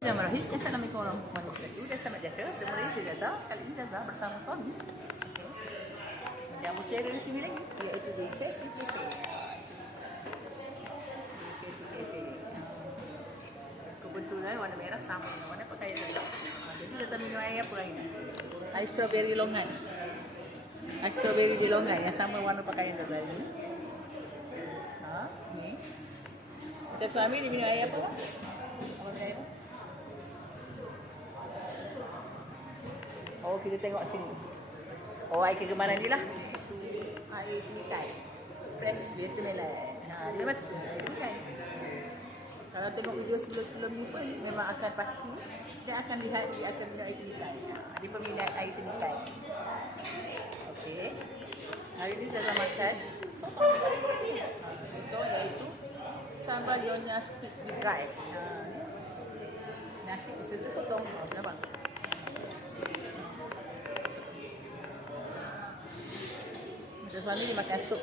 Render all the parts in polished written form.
Bismillahirrahmanirrahim. Assalamualaikum warahmatullahi wabarakatuh. Dan selamat datang kembali di Zaza. Kali ini Zaza bersama suami menjamu saya dari sini lagi, iaitu di Cafe Cafe. Kebetulan warna merah sama dengan warna pakaian Zaza. Jadi Zaza minum air apa lagi? Air strawberry longan. Air strawberry di longan yang sama warna pakaian Zaza ini. Ni. Macam suami dia minum air apa? Apa air? Oh, kita tengok sini. Oh, air kegemaran dia lah. Air tinikai. Fresh watermelon. Dia macam air tinikai. Kalau tengok video sebelum-sebelum ni pun, memang akan pasti dia akan lihat dia akan minum air tinikai. Dia peminat air tinikai. Okey. Hari ni saya makan sotong. Sotong iaitu sambal nyonya stick with rice. Nasi beserta sotong. Nampak? Macam suami dia makan sup.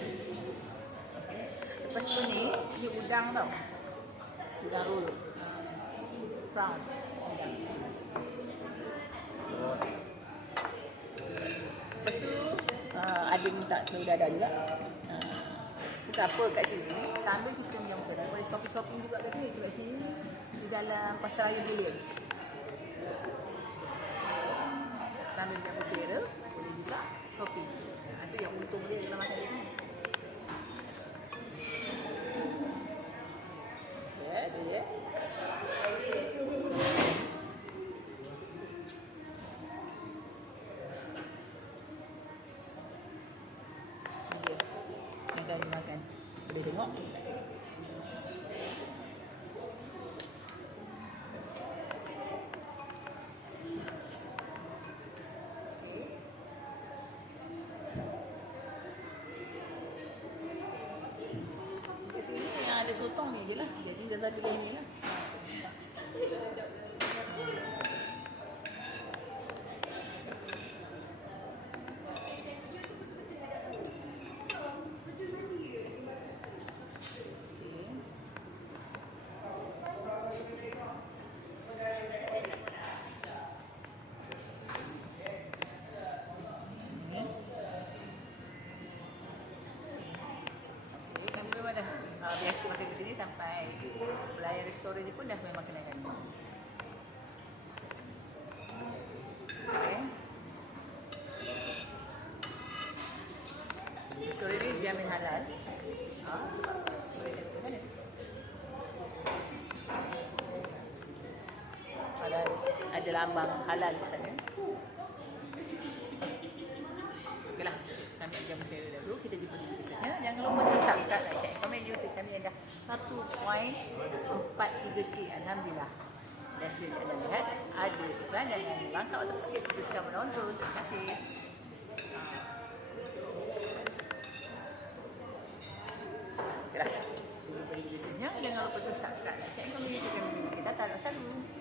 Lepas tu ni udang tau. Udang roll. Prawn. Udang. Lepas tu ada minta telur dadar juga. Bukan apa kat sini. Sambil kita minum soda. Boleh shopping-shopping juga kat sini. Sebab sini di dalam pasar raya Belia. Sambil minum soda, boleh juga shopping. Itu yang untung dia kalau makan di sini. Ya, dia. Makan. Boleh tengok. Ada sotong ni je lah. Jadi Zaza pilih ni lah. Biasa makan di sini sampai pelayan restoran ni pun dah memang kenal kami. Okay. Restoran ni dijamin halal. Ada lambang halal katanya. Okeylah, kami akan bersama dulu. Kita jumpa di video selanjutnya. Jangan lupa subscribe, like, share, komen YouTube kami ada 1.43K. Alhamdulillah. Dan sebenarnya anda lihat ada iklan, jangan bangkak atau skip. Teruskan menonton. Terima kasih. Okeylah. Jumpa di video selanjutnya. Jangan lupa subscribe, like, share, komen YouTube kami. Kita taruh selalu.